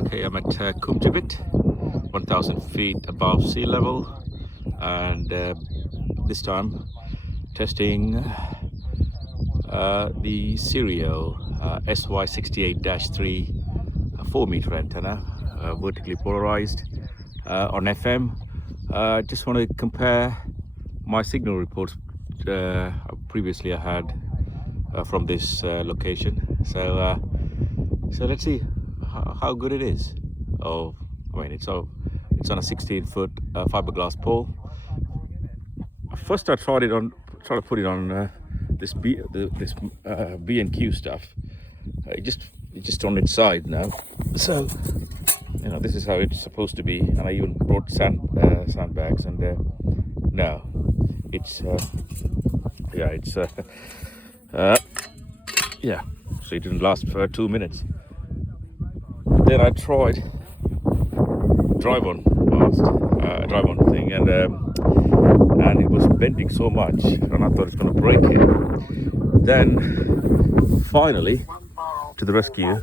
Okay, I'm at Combe Gibbet, 1,000 feet above sea level, and this time testing the Sirio SY68-3 4-meter antenna, vertically polarized on FM. Just want to compare my signal reports previously I had from this location. So let's see how good it is. I mean, it's on a 16-foot fiberglass pole. First, I tried to put it on this B&Q stuff. It just on its side now. So this is how it's supposed to be. And I even brought sandbags, and now it's yeah. So it didn't last for 2 minutes. Then I tried drive on thing, and it was bending so much, and I thought it's going to break it. Then finally, to the rescue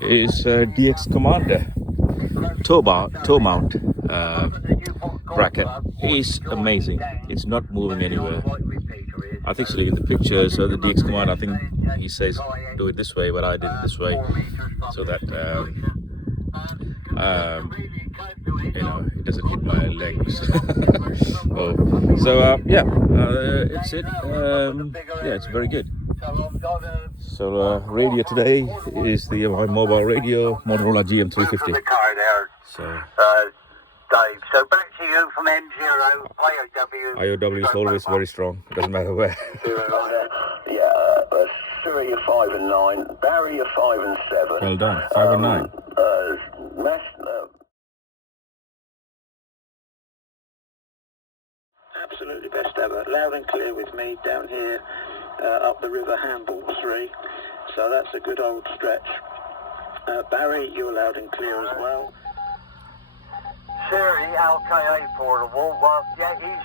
is DX Commander toe mount bracket. Is amazing. It's not moving anywhere. I think so. In the pictures, the DX Commander, I think he says do it this way, but I did it this way, so that it doesn't hit my legs. It's it. It's very good. So radio today is my mobile radio, Motorola GM350. So Dave, so back to you from M0, IOW is always very strong, doesn't matter where. Sirio 5 and 9, Barrier 5 and 7. Well done, 5 and 9. Absolutely best ever. Loud and clear with me down here up the river, Handball 3. So that's a good old stretch. Barry, you're loud and clear as well. Siri, LKA portable. Well, yeah, he's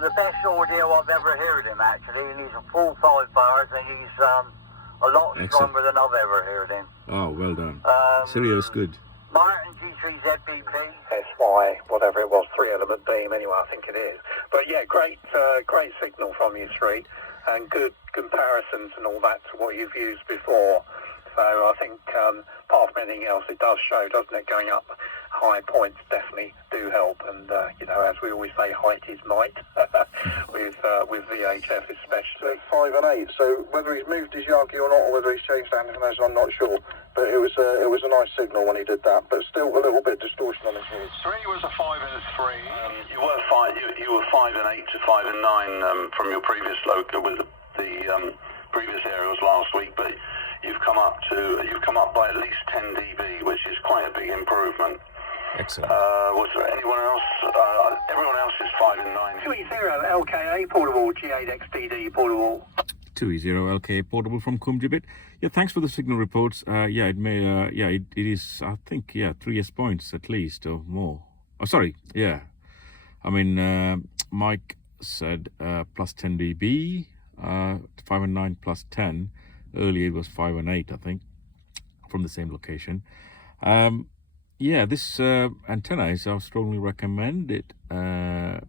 the best audio I've ever heard him, actually, and he's a full 5 bars, and he's a lot stronger than I've ever heard him. Oh, well done. Sirio is good. Martin G3ZBP. SY, whatever it was, 3-element beam, anyway, I think it is. But yeah, great signal from you three, and good comparisons and all that to what you've used before. So I think, apart from anything else, it does show, doesn't it, going up high points definitely do help. And, as we always say, height is might, with VHF especially. 5 and 8, so whether he's moved his Yagi or not, or whether he's changed anything else, I'm not sure. But it was a nice signal when he did that, but still a little bit distortion on his voice. 3 was a 5 and a 3. You were 5 and 8 to 5 and 9 from your previous local with the previous aerials last week, but you've come up by at least 10 dB, which is quite a big improvement. Excellent. Was there anyone else? Everyone else is 5 and 9. 2E0 LKA portable, G8XDD portable. 2E0 LKA portable from Combe Gibbet. Yeah, thanks for the signal reports. It is, I think, 3S points at least or more. Oh, sorry. Yeah. I mean, Mike said plus 10 dB, 5 and 9 plus 10. Earlier it was 5 and 8, I think, from the same location. This antenna is, I strongly recommend it.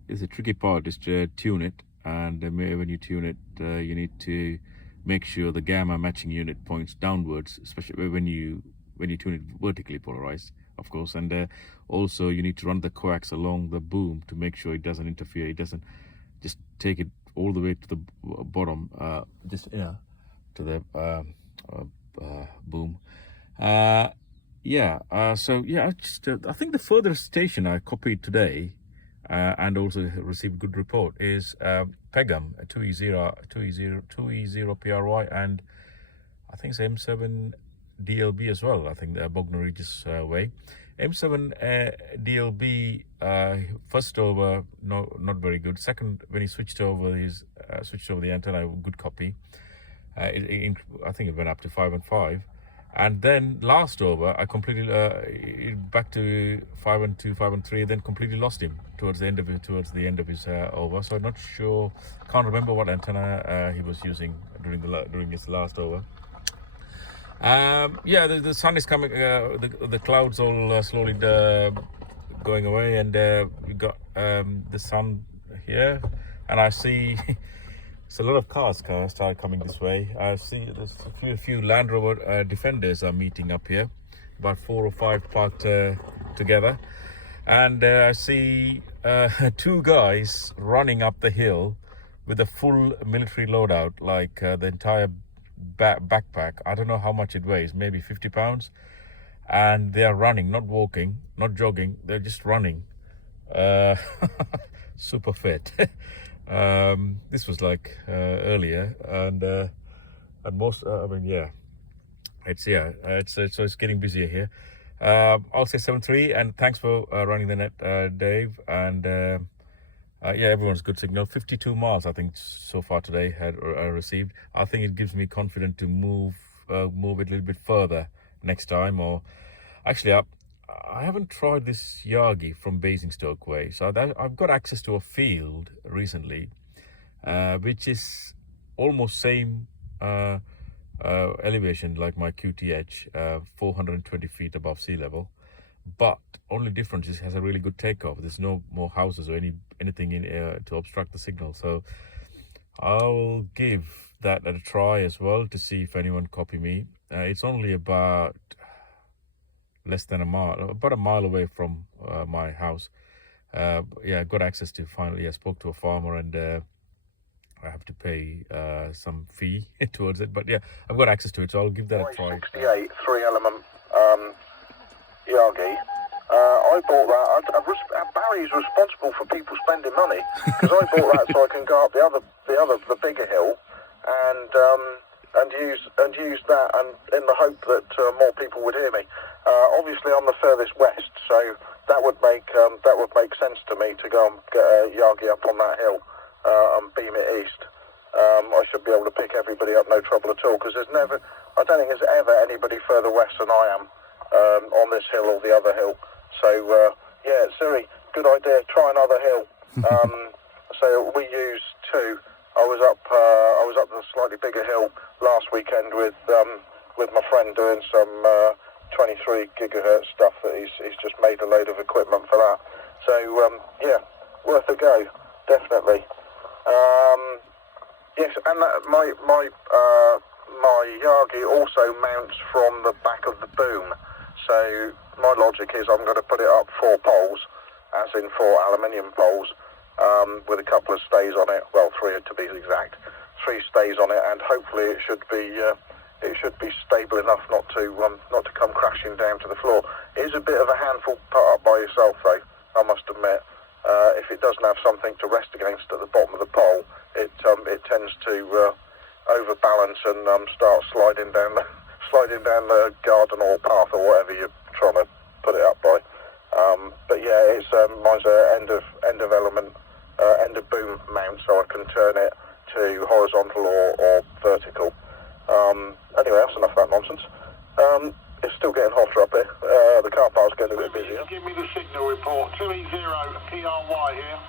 Is the tricky part is to tune it, and when you tune it, you need to make sure the gamma matching unit points downwards, especially when you tune it vertically polarized, of course. And also you need to run the coax along the boom to make sure it doesn't interfere. It doesn't just take it all the way to the bottom, to the boom. I think the furthest station I copied today and also received good report is Pegam 2E0 PRY, and I think it's M7 DLB as well. I think the Bognor Regis way. M7 DLB first over not very good. Second, when he switched over the antenna, good copy. I think it went up to 5 and 5, and then last over I completely back to 5 and 2, 5 and 3. Then completely lost him towards the end of his over. So I'm not sure, can't remember what antenna he was using during his last over. Yeah, the sun is coming. The clouds all slowly going away, and we got the sun here, and I see it's a lot of cars start coming this way. I see there's a few Land Rover Defenders are meeting up here, about 4 or 5 parked together, and I see 2 guys running up the hill with a full military loadout, like the entire backpack. I don't know how much it weighs, maybe 50 pounds. And they are running, not walking, not jogging. They're just running. Super fit. This was like earlier, and most. I mean, yeah. It's getting busier here. I'll say 7-3, and thanks for running the net, Dave. And yeah, everyone's good signal. 52 miles, I think, so far today had received. I think it gives me confidence to move it a little bit further next time. Or actually, I haven't tried this Yagi from Basingstoke way. So I've got access to a field recently, which is almost same elevation like my QTH, 420 feet above sea level. But only difference is it has a really good takeoff. There's no more houses or anything in to obstruct the signal. So I'll give that a try as well to see if anyone copy me. It's only about less than a mile, about a mile away from my house. Yeah, I got access to finally. I spoke to a farmer, and I have to pay some fee towards it. But yeah, I've got access to it, so I'll give that a try. 68 3-element Yagi. I bought that. Barry's responsible for people spending money, because I bought that so I can go up the bigger hill, and use that, and in the hope that more people would hear me. Obviously, I'm the furthest west, so that would make sense to me to go and get a Yagi up on that hill and beam it east. I should be able to pick everybody up, no trouble at all, because I don't think there's ever anybody further west than I am on this hill or the other hill. So yeah, Siri, good idea. Try another hill. So we used 2. I was up the slightly bigger hill last weekend with my friend doing some 23 gigahertz stuff that he's just made a load of equipment for that. So yeah, worth a go, definitely. Yes, and my Yagi also mounts from the back of the boom. So my logic is I'm going to put it up 4 poles, as in 4 aluminium poles, with a couple of stays on it. Well, 3 to be exact. 3 stays on it, and hopefully it should be stable enough not to come crashing down to the floor. It is a bit of a handful to put up by yourself, though, I must admit. If it doesn't have something to rest against at the bottom of the pole, it tends to overbalance and start sliding down the garden or path or whatever you're trying to put it up by. But yeah, it's mine's a end of element, end of boom mount, so I can turn it to horizontal or vertical. Anyway, that's enough of that nonsense. It's still getting hotter up here. The car park's getting a bit busier. Give me the signal report. 2E0 PRY here.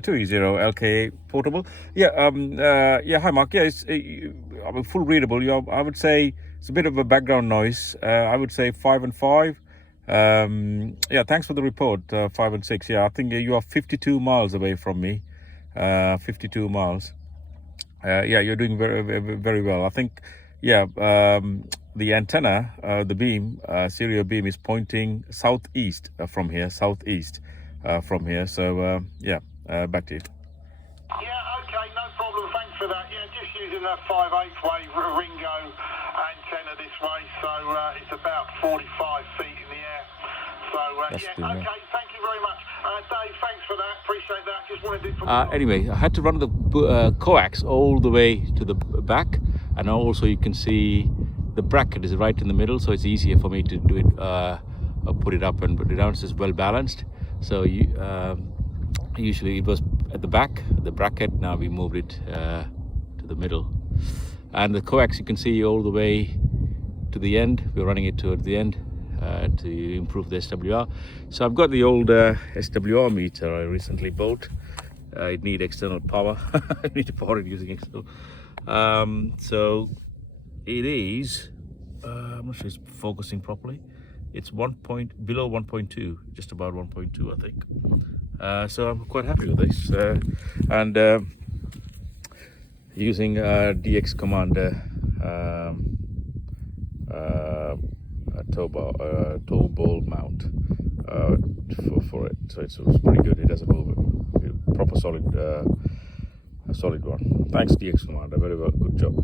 2E0 LKA portable. Yeah. Yeah. Hi, Mark. Yeah, it's full readable. I would say it's a bit of a background noise. I would say 5 and 5. Yeah. Thanks for the report. 5 and 6. Yeah. I think you are 52 miles away from me. 52 miles. Yeah. You're doing very, very, very well. I think. Yeah. The antenna, the beam, Sirio beam is pointing southeast from here. Southeast from here. So yeah. Back to you. Yeah, okay, no problem. Thanks for that. Yeah, just using that 5/8 wave Ringo antenna this way, so it's about 45 feet in the air. So yeah, okay, thank you very much, Dave. Thanks for that. Appreciate that. Just wanted it. Anyway, I had to run the coax all the way to the back, and also you can see the bracket is right in the middle, so it's easier for me to do it. Put it up and put it down. It's just well balanced. So you. Usually it was at the back, the bracket. Now we moved it to the middle, and the coax you can see all the way to the end. We're running it towards the end to improve the SWR. So I've got the old SWR meter I recently bought. It needs external power. I need to power it using external. So it is I'm not sure it's focusing properly. It's below 1.2, just about 1.2, I think. So I'm quite happy with this. And using DX Commander tow ball mount for it, so it's pretty good. It doesn't move it. Proper solid one. Thanks DX Commander, very well, good job.